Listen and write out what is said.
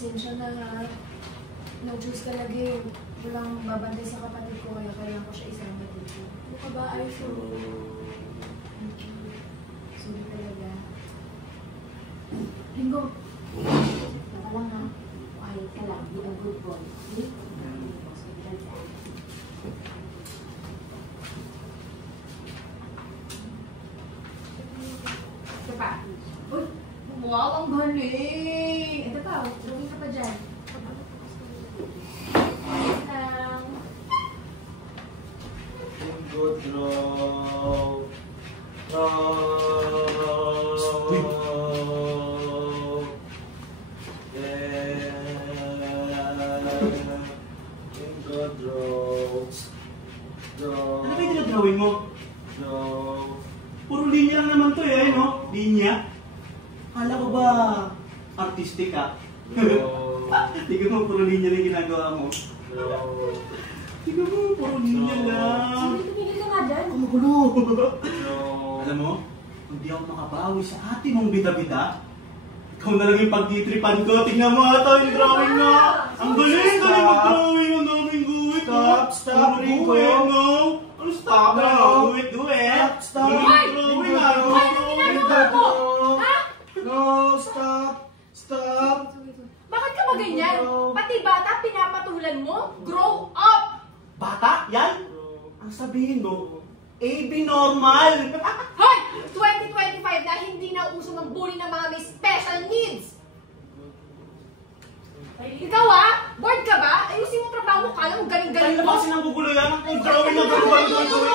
Pasensya na ha. No-choose ka lagi. Walang babantay sa kapatid ko, kaya kailangan ko siya isama dito. Ano ka ba? Ayos mo. Sorry talaga. Ringo. Baka lang ha. Quiet ka lang. Be a good boy. Okay? Ito pa. Uy! Wow, ang galing! Ito pa, drawing ka pa dyan. Good draw. Good draw. Ano ba yung dinadrawing mo? Puro linya lang naman to eh, no? Linya. Kala ko ba artistic ka? Tignan mo, puro linya lang ginagawa mo. Tignan mo, puro linya lang. Sige, tumigil ka nga dyan. Kumukulo. Alam mo, hindi ako makabawi sa ating mong bida-bida. Ikaw na lang yung pagtitripan ko. Tingnan mo ata yung drawing mo. Ang galing, galing mag-drawing. Ang daming guwit. Stop, Ringo. No? Ano stop? No. Guwit, guwit. Stop. Drawing nga. No, stop. Stop. Bakit ka ba ganyan? Pati bata pinapatulan mo? Grow up! Bata? Yan? Ang sabihin mo, AB normal. Hoy! 2025 na hindi na uso ng bully ng mga may special needs! Ikaw bored ka ba? Ayusin mo trabaho mo, kala mo galing-galing Kaya mo. kasi nang gugulo yan. Ang drawing na gagawin ko.